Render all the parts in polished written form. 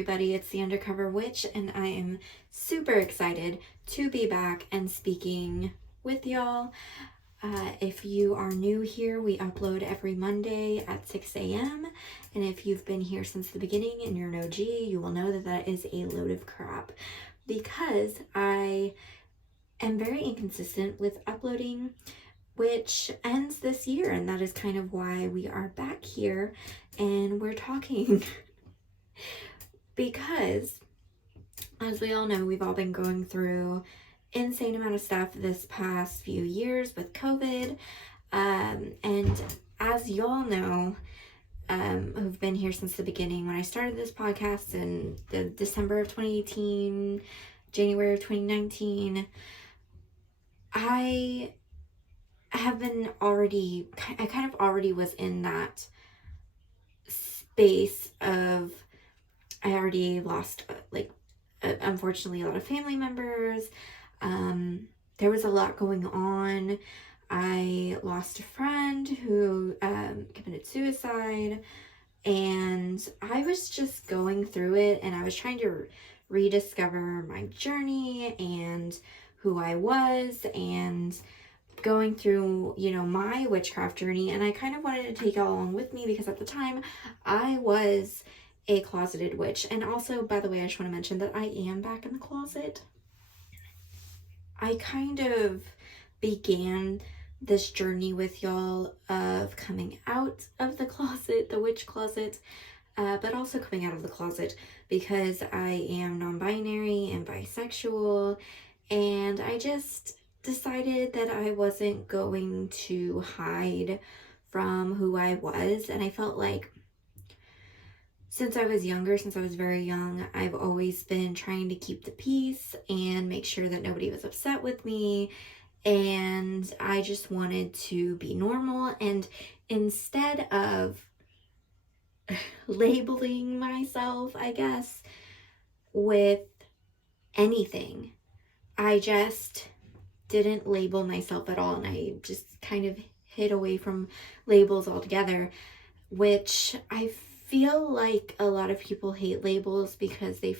everybody, it's the Undercover Witch, and I am super excited to be back and speaking with y'all. If you are new here, we upload every Monday at 6 a.m. And if you've been here since the beginning and you're an OG, you will know that that is a load of crap because I am very inconsistent with uploading, which ends this year, and that is kind of why we are back here and we're talking. Because, as we all know, we've all been going through insane amount of stuff this past few years with COVID. And as y'all know, who've been here since the beginning, when I started this podcast in the December of 2018, January of 2019, I kind of already was in that space of, I already lost, unfortunately, a lot of family members. There was a lot going on. I lost a friend who committed suicide, and I was just going through it, and I was trying to rediscover my journey and who I was, and going through, my witchcraft journey. And I kind of wanted to take it along with me because at the time I was a closeted witch. And also, by the way, I just want to mention that I am back in the closet. I kind of began this journey with y'all of coming out of the closet, the witch closet, but also coming out of the closet because I am non-binary and bisexual, and I just decided that I wasn't going to hide from who I was. And I felt like since I was very young, I've always been trying to keep the peace and make sure that nobody was upset with me. And I just wanted to be normal. And instead of labeling myself, I guess, with anything, I just didn't label myself at all. And I just kind of hid away from labels altogether, which I feel like a lot of people hate labels because it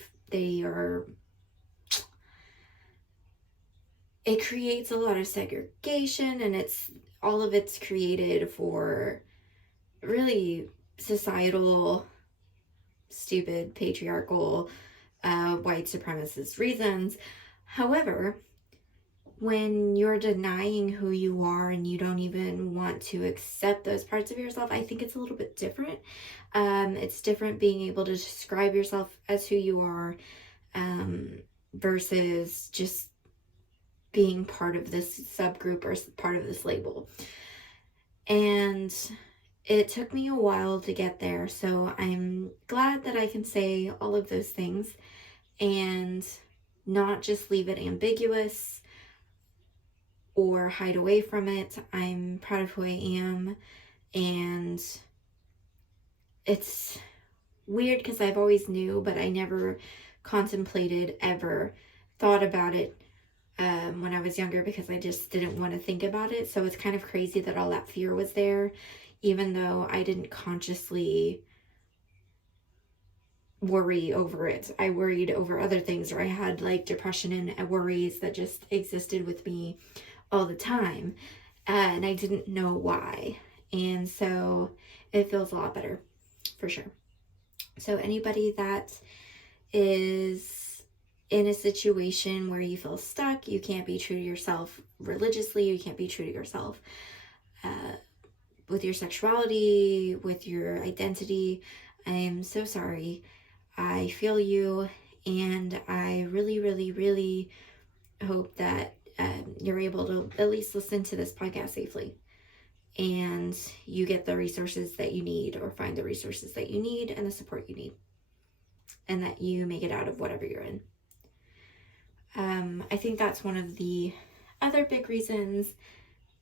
creates a lot of segregation, and all of it's created for really societal, stupid, patriarchal, white supremacist reasons. However, when you're denying who you are and you don't even want to accept those parts of yourself, I think it's a little bit different. It's different being able to describe yourself as who you are, versus just being part of this subgroup or part of this label. And it took me a while to get there, so I'm glad that I can say all of those things and not just leave it ambiguous or hide away from it. I'm proud of who I am, and it's weird because I've always knew, but I never contemplated, ever thought about it when I was younger because I just didn't want to think about it. So it's kind of crazy that all that fear was there, even though I didn't consciously worry over it. I worried over other things, or I had depression and worries that just existed with me all the time, and I didn't know why. And so it feels a lot better, for sure. So anybody that is in a situation where you feel stuck, you can't be true to yourself religiously, you can't be true to yourself with your sexuality, with your identity, I am so sorry. I feel you, and I really, really, really hope that you're able to at least listen to this podcast safely, and you get the resources that you need, or find the resources that you need and the support you need, and that you make it out of whatever you're in. I think that's one of the other big reasons,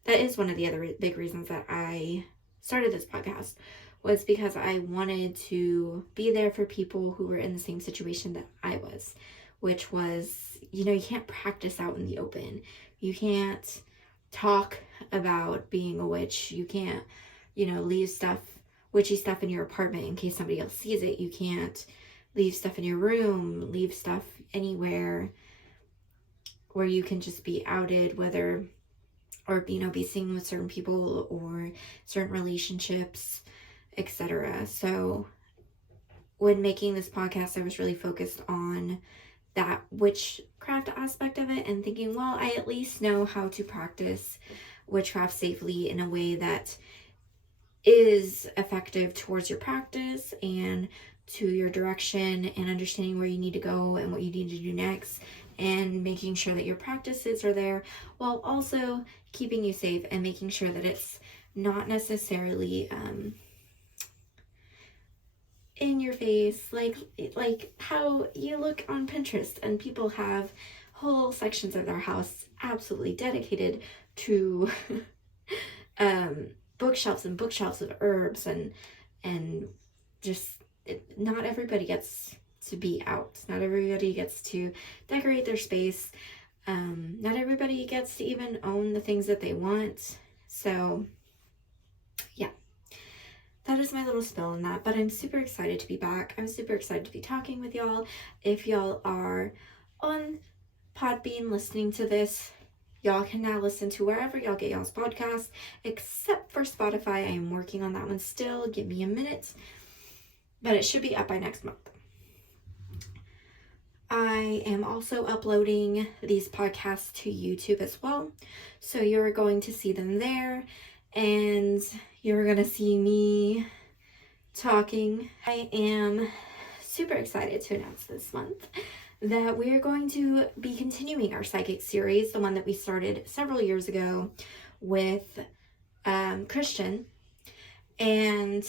that I started this podcast, was because I wanted to be there for people who were in the same situation that I was, which was, you can't practice out in the open. You can't talk about being a witch. You can't, leave witchy stuff in your apartment in case somebody else sees it. You can't leave stuff in your room, leave stuff anywhere where you can just be outed, whether, or, be seen with certain people or certain relationships, etc. So when making this podcast, I was really focused on that witchcraft aspect of it and thinking, well, I at least know how to practice witchcraft safely in a way that is effective towards your practice and to your direction, and understanding where you need to go and what you need to do next, and making sure that your practices are there while also keeping you safe and making sure that it's not necessarily in your face, like how you look on Pinterest and people have whole sections of their house absolutely dedicated to bookshelves and bookshelves of herbs, and just not everybody gets to be out. Not everybody gets to decorate their space. Not everybody gets to even own the things that they want. So yeah, that is my little spill on that. But I'm super excited to be back. I'm super excited to be talking with y'all. If y'all are on Podbean listening to this, y'all can now listen to wherever y'all get y'all's podcast, except for Spotify. I am working on that one still. Give me a minute. But it should be up by next month. I am also uploading these podcasts to YouTube as well. So you're going to see them there, and you're going to see me talking. I am super excited to announce this month that we are going to be continuing our psychic series, the one that we started several years ago with Christian. And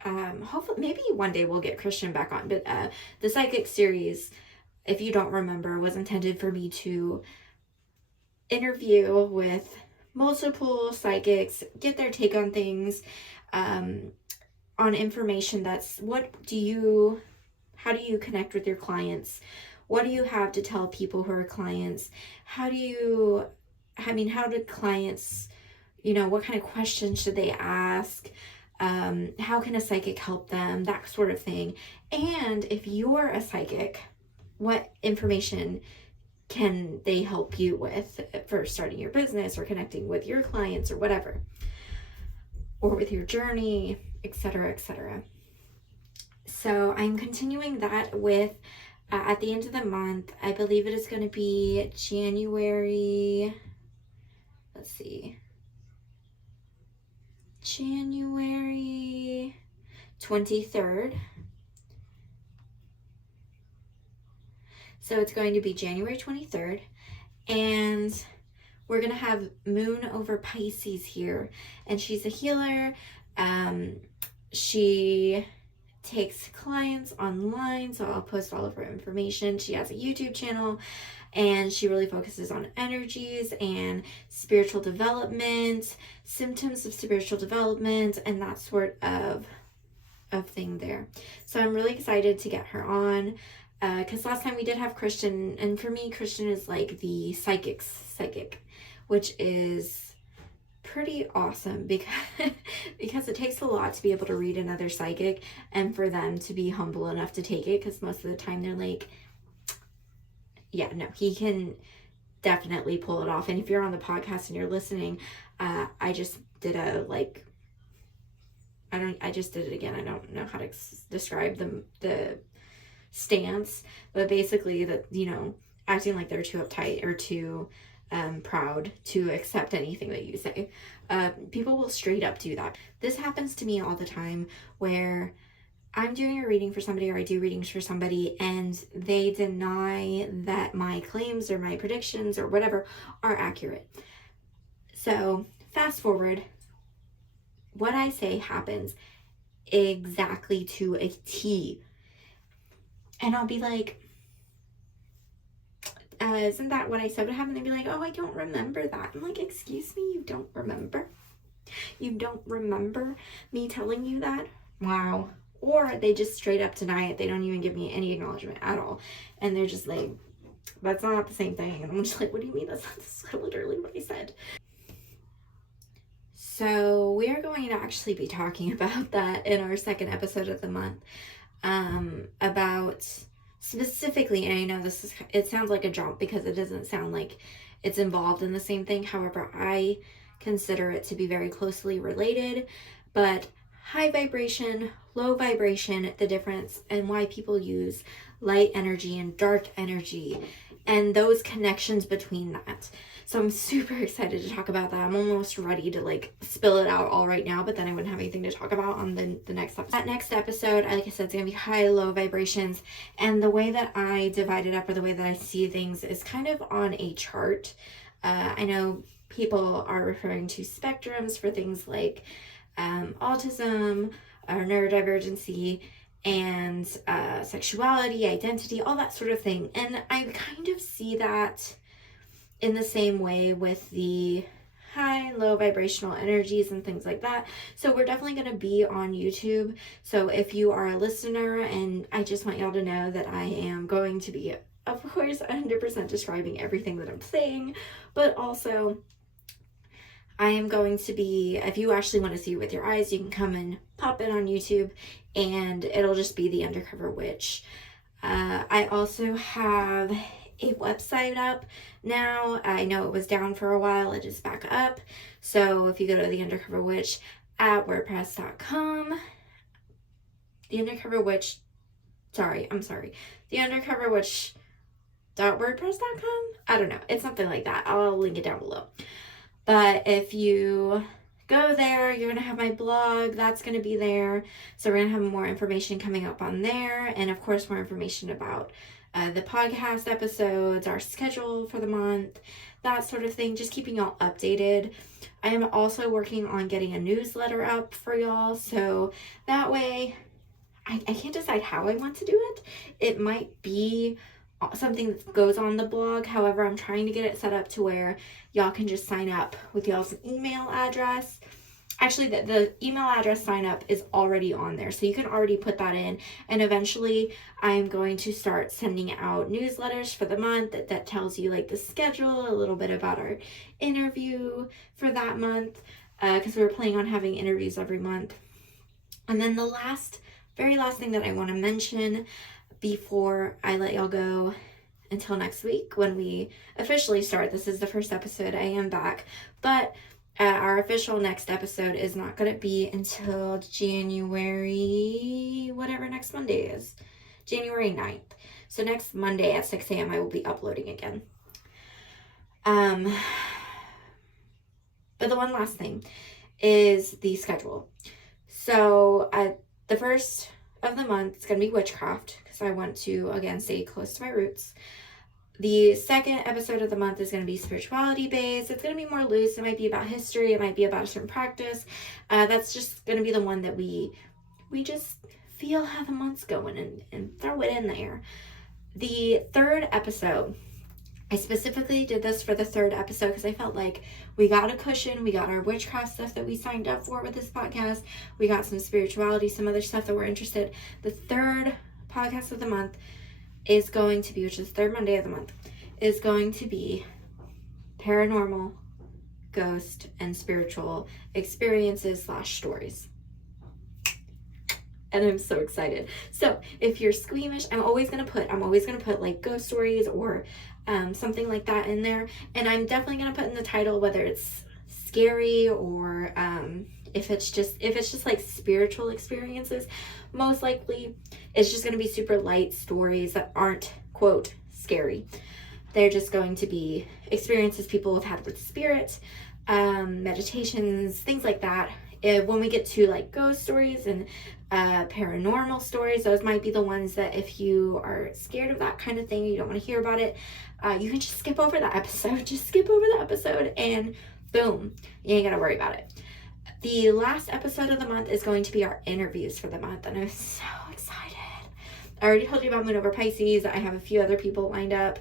hopefully, maybe one day we'll get Christian back on. But the psychic series, if you don't remember, was intended for me to interview with multiple psychics, get their take on things, on information that's how do you connect with your clients? What do you have to tell people who are clients? How do clients, what kind of questions should they ask? How can a psychic help them? That sort of thing. And if you're a psychic, what information can they help you with for starting your business or connecting with your clients or whatever, or with your journey, etc., etc. So I'm continuing that with, at the end of the month, I believe it is going to be January 23rd. So it's going to be January 23rd, and we're going to have Moon over Pisces here, and she's a healer. She takes clients online, so I'll post all of her information. She has a YouTube channel, and she really focuses on energies and spiritual development, symptoms of spiritual development, and that sort of thing there. So I'm really excited to get her on, because last time we did have Christian, and for me, Christian is like the psychic, which is pretty awesome because it takes a lot to be able to read another psychic and for them to be humble enough to take it, because most of the time they're like, yeah, no, he can definitely pull it off. And if you're on the podcast and you're listening, I just did I just did it again. I don't know how to describe the stance, but basically that, acting like they're too uptight or too proud to accept anything that you say. People will straight up do that. This happens to me all the time, where I'm doing a reading for somebody, or I do readings for somebody, and they deny that my claims or my predictions or whatever are accurate. So fast forward, what I say happens exactly to a T. And I'll be like, isn't that what I said would happen? They'd be like, oh, I don't remember that. I'm like, excuse me, you don't remember? You don't remember me telling you that? Wow. Or they just straight up deny it. They don't even give me any acknowledgement at all. And they're just like, that's not the same thing. And I'm just like, what do you mean? That's literally what I said. So we are going to actually be talking about that in our second episode of the month. about specifically, and I know it sounds like a jump because it doesn't sound like it's involved in the same thing. However, I consider it to be very closely related, but high vibration, low vibration, the difference, and why people use light energy and dark energy and those connections between that. So I'm super excited to talk about that. I'm almost ready to like spill it out all right now, but then I wouldn't have anything to talk about on the next episode. That next episode, like I said, it's gonna be high, low vibrations. And the way that I divide it up, or the way that I see things, is kind of on a chart. I know people are referring to spectrums for things like autism or neurodivergency and sexuality, identity, all that sort of thing. And I kind of see that in the same way with the high and low vibrational energies and things like that. So we're definitely going to be on YouTube. So if you are a listener, and I just want y'all to know that I am going to be, of course, 100% describing everything that I'm saying, but also I am going to be, if you actually want to see it with your eyes, you can come and pop in on YouTube and it'll just be The Undercover Witch. I also have a website up now. I know it was down for a while. It is back up. So if you go to The Undercover Witch at WordPress.com, The Undercover Witch, The Undercover Witch.wordpress.com? I don't know. It's something like that. I'll link it down below. But if you go there, you're going to have my blog. That's going to be there. So we're going to have more information coming up on there. And of course, more information about the podcast episodes, our schedule for the month, that sort of thing. Just keeping y'all updated. I am also working on getting a newsletter up for y'all. So that way, I can't decide how I want to do it. It might be something that goes on the blog. However, I'm trying to get it set up to where y'all can just sign up with y'all's email address. Actually, the email address sign up is already on there, so you can already put that in. And eventually, I'm going to start sending out newsletters for the month that tells you like the schedule, a little bit about our interview for that month, because we're planning on having interviews every month. And then the very last thing that I want to mention before I let y'all go until next week when we officially start. This is the first episode. I am back, but our official next episode is not going to be until January, whatever next Monday is, January 9th. So next Monday at 6 a.m. I will be uploading again. But the one last thing is the schedule. So the first of the month, it's going to be witchcraft, because I want to, again, stay close to my roots. The second episode of the month is going to be spirituality based. It's going to be more loose. It might be about history. It might be about a certain practice. That's just going to be the one that we just feel how the month's going and throw it in there. The third episode, I specifically did this for the third episode because I felt like we got a cushion. We got our witchcraft stuff that we signed up for with this podcast. We got some spirituality, some other stuff that we're interested. The third podcast of the month is going to be, which is the third Monday of the month, is going to be paranormal, ghost, and spiritual experiences / stories. And I'm so excited. So if you're squeamish, I'm always gonna put like ghost stories or something like that in there. And I'm definitely gonna put in the title whether it's scary or if it's just like spiritual experiences. Most likely it's just gonna be super light stories that aren't, quote, scary. They're just going to be experiences people have had with spirit, meditations, things like that. When we get to like ghost stories and paranormal stories, those might be the ones that if you are scared of that kind of thing, you don't want to hear about it, you can just skip over that episode. Just skip over the episode and boom, you ain't gotta worry about it. The last episode of the month is going to be our interviews for the month, and I'm so excited. I already told you about Moon over Pisces. I have a few other people lined up.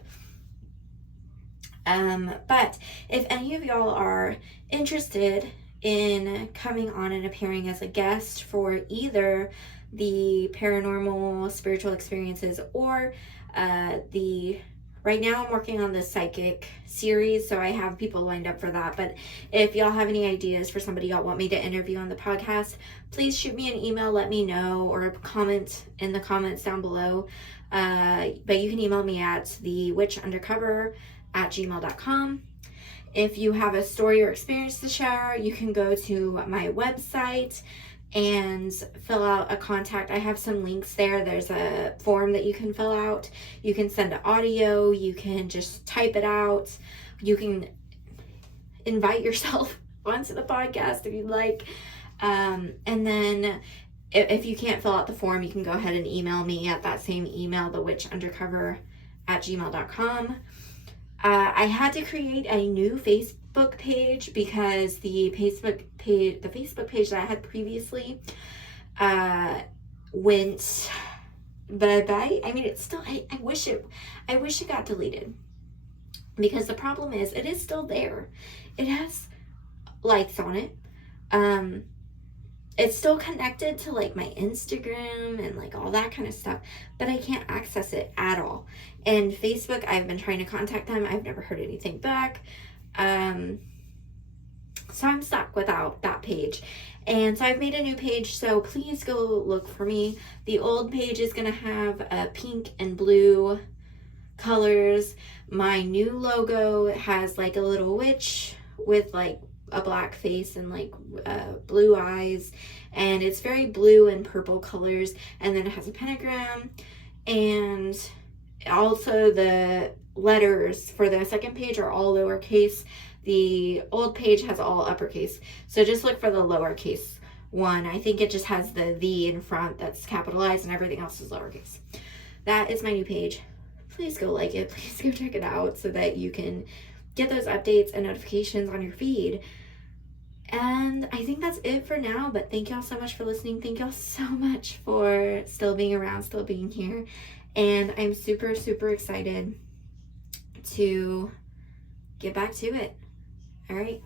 But if any of y'all are interested in coming on and appearing as a guest for either the paranormal spiritual experiences or the Right now I'm working on the psychic series, so I have people lined up for that. But if y'all have any ideas for somebody y'all want me to interview on the podcast, please shoot me an email, let me know, or comment in the comments down below. But you can email me at thewitchundercover@gmail.com. If you have a story or experience to share, you can go to my website and fill out a contact. I have some links there. There's a form that you can fill out. You can send an audio. You can just type it out. You can invite yourself onto the podcast if you'd like. And then if you can't fill out the form, you can go ahead and email me at that same email, thewitchundercover@gmail.com. I had to create a new Facebook page because the Facebook page that I had previously went bye-bye. I mean, it's still, I wish it got deleted, because the problem is it is still there. It has likes on it. It's still connected to like my Instagram and like all that kind of stuff, but I can't access it at all. And Facebook, I've been trying to contact them. I've never heard anything back. So I'm stuck without that page. And so I've made a new page, so please go look for me. The old page is going to have pink and blue colors. My new logo has like a little witch with like a black face and like blue eyes, and it's very blue and purple colors, and then it has a pentagram. And also the letters for the second page are all lowercase. The old page has all uppercase, so just look for the lowercase one. I think it just has the "the" in front that's capitalized, and everything else is lowercase. That is my new page. Please go like it. Please go check it out so that you can get those updates and notifications on your feed. And I think that's it for now, but thank y'all so much for listening. Thank y'all so much for still being around, still being here. And I'm super, super excited to get back to it. All right.